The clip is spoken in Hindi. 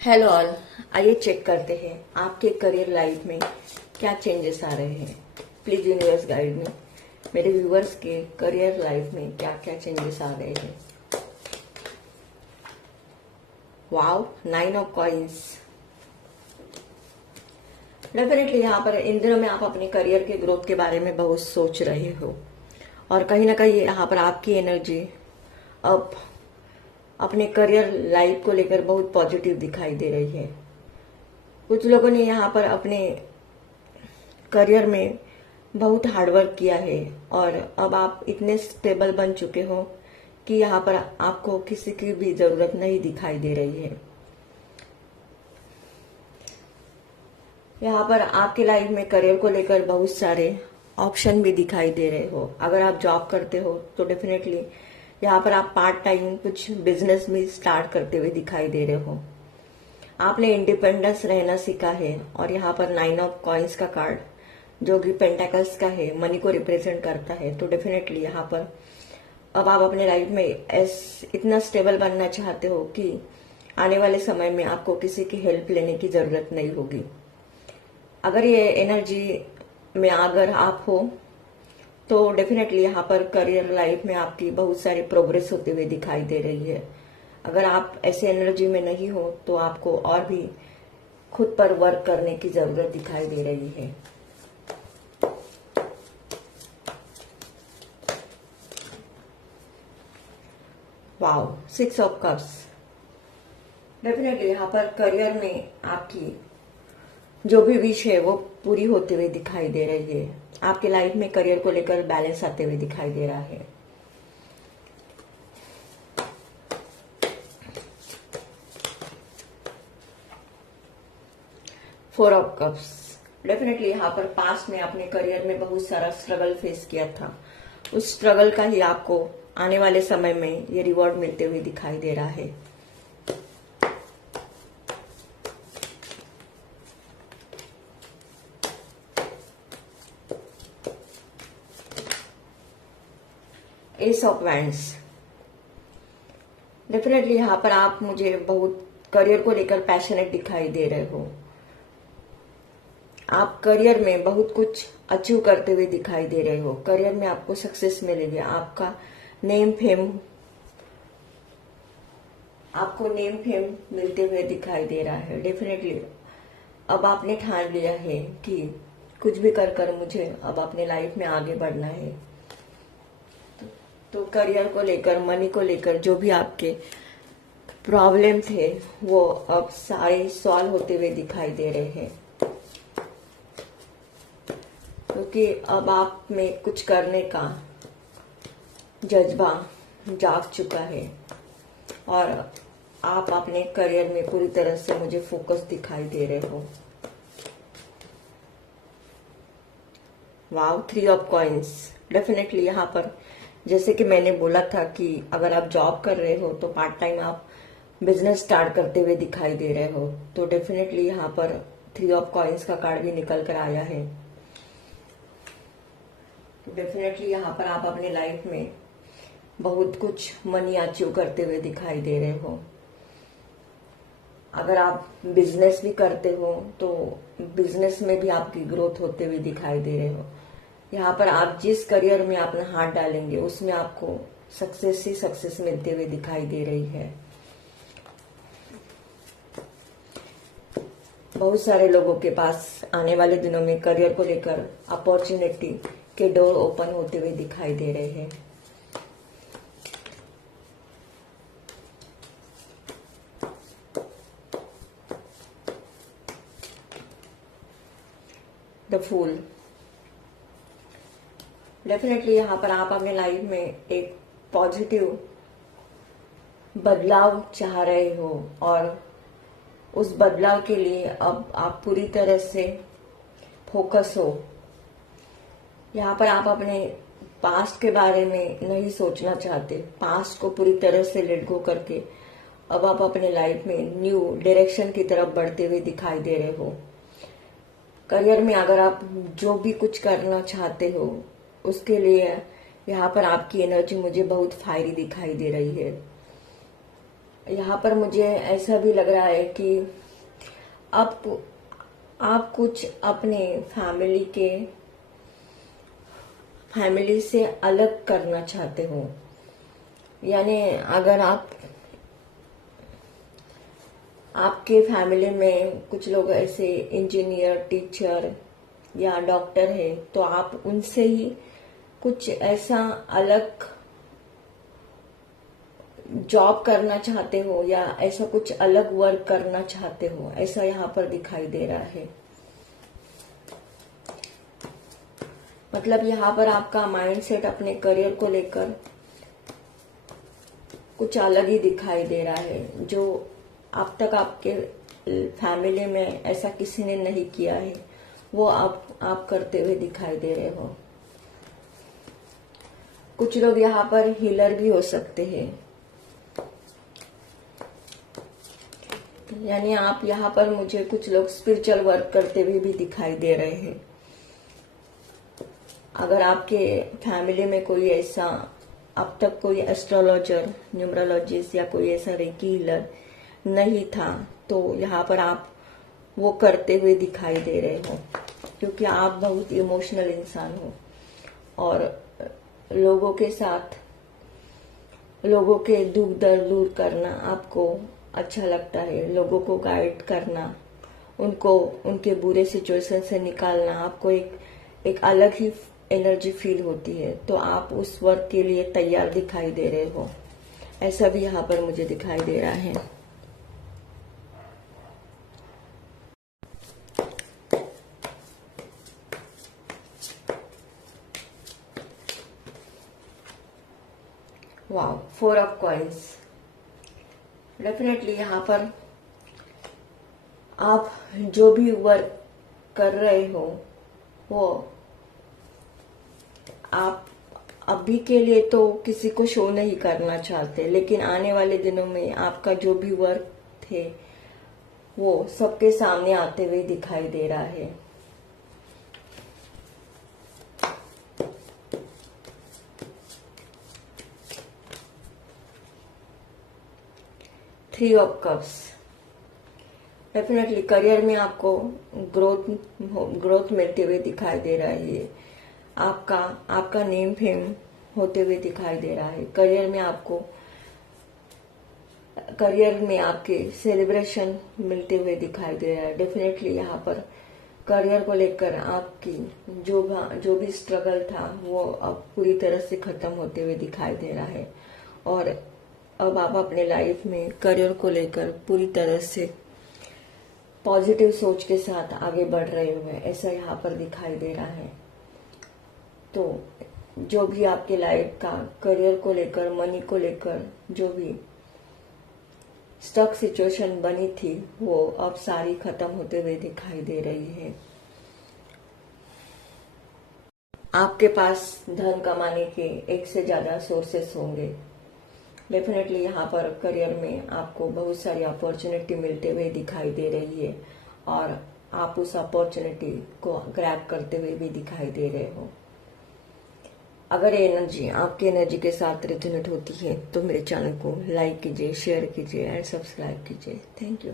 Hello all. आइए चेक करते हैं आपके करियर लाइफ में क्या चेंजेस आ रहे हैं। प्लीज यूनिवर्स गाइड में मेरे व्यूअर्स के करियर लाइफ में क्या क्या चेंजेस आ रहे हैं। Wow, 9 of coins. डेफिनेटली यहाँ पर इन दिनों में आप अपने करियर के ग्रोथ के बारे में बहुत सोच रहे हो और कहीं ना कहीं यहाँ पर आपकी एनर्जी अब अपने करियर लाइफ को लेकर बहुत पॉजिटिव दिखाई दे रही है। कुछ लोगों ने यहाँ पर अपने करियर में बहुत हार्डवर्क किया है और अब आप इतने स्टेबल बन चुके हो कि यहाँ पर आपको किसी की भी जरूरत नहीं दिखाई दे रही है। यहाँ पर आपके लाइफ में करियर को लेकर बहुत सारे ऑप्शन भी दिखाई दे रहे हो। अगर आप जॉब करते हो तो डेफिनेटली यहाँ पर आप पार्ट टाइम कुछ बिजनेस भी स्टार्ट करते हुए दिखाई दे रहे हो। आपने इंडिपेंडेंस रहना सीखा है और यहाँ पर 9 ऑफ कॉइंस का कार्ड जो कि पेंटाकल्स का है, मनी को रिप्रेजेंट करता है। तो डेफिनेटली यहाँ पर अब आप अपने लाइफ में इतना स्टेबल बनना चाहते हो कि आने वाले समय में आपको किसी की हेल्प लेने की जरूरत नहीं होगी। अगर ये एनर्जी में अगर आप हो तो डेफिनेटली यहाँ पर करियर लाइफ में आपकी बहुत सारी प्रोग्रेस होते हुए दिखाई दे रही है। अगर आप ऐसे एनर्जी में नहीं हो तो आपको और भी खुद पर वर्क करने की जरूरत दिखाई दे रही है। Wow, 6 of cups. डेफिनेटली यहाँ पर करियर में आपकी जो भी विश है वो पूरी होते हुए दिखाई दे रही है। आपके लाइफ में करियर को लेकर बैलेंस आते हुए दिखाई दे रहा है। 4 ऑफ कप्स। डेफिनेटली यहाँ पर पास्ट में आपने करियर में बहुत सारा स्ट्रगल फेस किया था। उस स्ट्रगल का ही आपको आने वाले समय में ये रिवॉर्ड मिलते हुए दिखाई दे रहा है। S of wands. डेफिनेटली यहाँ पर आप मुझे बहुत करियर को लेकर पैशनेट दिखाई दे रहे हो। आप करियर में बहुत कुछ अचीव करते हुए दिखाई दे रहे हो। करियर में आपको सक्सेस मिलेगी। आपको नेम फेम मिलते हुए दिखाई दे रहा है। डेफिनेटली अब आपने ठान लिया है कि कुछ भी कर मुझे अब अपने लाइफ में आगे बढ़ना है। तो करियर को लेकर, मनी को लेकर जो भी आपके प्रॉब्लम थे वो अब सारे सॉल्व होते हुए दिखाई दे रहे हैं, क्योंकि अब आप में कुछ करने का जज्बा जाग चुका है और आप अपने करियर में पूरी तरह से मुझे फोकस दिखाई दे रहे हो। वाव, 3 ऑफ कॉइंस। डेफिनेटली यहाँ पर जैसे कि मैंने बोला था कि अगर आप जॉब कर रहे हो तो पार्ट टाइम आप बिजनेस स्टार्ट करते हुए दिखाई दे रहे हो। तो डेफिनेटली यहाँ पर 3 ऑफ कॉइंस का कार्ड भी निकल कर आया है। तो डेफिनेटली यहाँ पर आप अपने लाइफ में बहुत कुछ मनी अचीव करते हुए दिखाई दे रहे हो। अगर आप बिजनेस भी करते हो तो बिजनेस में भी आपकी ग्रोथ होते हुए दिखाई दे रहे हो। यहाँ पर आप जिस करियर में अपना हाथ डालेंगे उसमें आपको सक्सेस ही सक्सेस मिलते हुए दिखाई दे रही है। बहुत सारे लोगों के पास आने वाले दिनों में करियर को लेकर अपॉर्चुनिटी के डोर ओपन होते हुए दिखाई दे रहे हैं। The fool. डेफिनेटली यहाँ पर आप अपने लाइफ में एक पॉजिटिव बदलाव चाह रहे हो और उस बदलाव के लिए अब आप पूरी तरह से फोकस हो। यहाँ पर आप अपने पास्ट के बारे में नहीं सोचना चाहते। पास्ट को पूरी तरह से लेट गो करके अब आप अपने लाइफ में न्यू डायरेक्शन की तरफ बढ़ते हुए दिखाई दे रहे हो। करियर में अगर आप जो भी कुछ करना चाहते हो उसके लिए यहाँ पर आपकी एनर्जी मुझे बहुत फायरी दिखाई दे रही है। यहाँ पर मुझे ऐसा भी लग रहा है कि आप कुछ अपने फैमिली से अलग करना चाहते हो। यानी अगर आपके फैमिली में कुछ लोग ऐसे इंजीनियर, टीचर या डॉक्टर है, तो आप उनसे ही कुछ ऐसा अलग जॉब करना चाहते हो या ऐसा कुछ अलग वर्क करना चाहते हो, ऐसा यहाँ पर दिखाई दे रहा है। मतलब यहाँ पर आपका माइंडसेट अपने करियर को लेकर कुछ अलग ही दिखाई दे रहा है, जो अब तक आपके फैमिली में ऐसा किसी ने नहीं किया है, वो आप करते हुए दिखाई दे रहे हो। कुछ लोग यहाँ पर हीलर भी हो सकते हैं, यानी आप यहाँ पर मुझे कुछ लोग स्पिरिचुअल वर्क करते हुए भी दिखाई दे रहे हैं। अगर आपके फैमिली में कोई ऐसा अब तक कोई एस्ट्रोलॉजर, न्यूमरोलॉजिस्ट या कोई ऐसा रेकी हीलर नहीं था, तो यहाँ पर आप वो करते हुए दिखाई दे रहे हो, क्योंकि आप बहुत इमोशनल इंसान हो और लोगों के साथ लोगों के दुख दर्द दूर करना आपको अच्छा लगता है। लोगों को गाइड करना, उनको उनके बुरे सिचुएशन से निकालना आपको एक अलग ही एनर्जी फील होती है। तो आप उस वर्क के लिए तैयार दिखाई दे रहे हो, ऐसा भी यहाँ पर मुझे दिखाई दे रहा है। Wow, 4 of coins. डेफिनेटली यहाँ पर आप जो भी वर्क कर रहे हो वो आप अभी के लिए तो किसी को शो नहीं करना चाहते, लेकिन आने वाले दिनों में आपका जो भी वर्क थे वो सबके सामने आते हुए दिखाई दे रहा है। Three of cups. Definitely career में आपको ग्रोथ मिलते हुए दिखाई दे रहा है। आपका नेम फेम होते हुए दिखाई दे रहा है। करियर में आपके सेलिब्रेशन मिलते हुए दिखाई दे रहा है। डेफिनेटली यहाँ पर करियर को लेकर आपकी जो भी स्ट्रगल था वो अब पूरी तरह से खत्म होते हुए दिखाई दे रहा है और अब आप अपने लाइफ में करियर को लेकर पूरी तरह से पॉजिटिव सोच के साथ आगे बढ़ रहे हुए, ऐसा यहाँ पर दिखाई दे रहा है। तो जो भी आपके लाइफ का करियर को लेकर, मनी को लेकर जो भी स्टक सिचुएशन बनी थी वो अब सारी खत्म होते हुए दिखाई दे रही है। आपके पास धन कमाने के एक से ज्यादा सोर्सेस होंगे। डेफिनेटली यहाँ पर करियर में आपको बहुत सारी अपॉर्चुनिटी मिलते हुए दिखाई दे रही है और आप उस अपॉर्चुनिटी को ग्रैब करते हुए भी दिखाई दे रहे हो। अगर ये एनर्जी आपकी एनर्जी के साथ रेजोनेट होती है तो मेरे चैनल को लाइक कीजिए, शेयर कीजिए एंड सब्सक्राइब कीजिए। Thank you.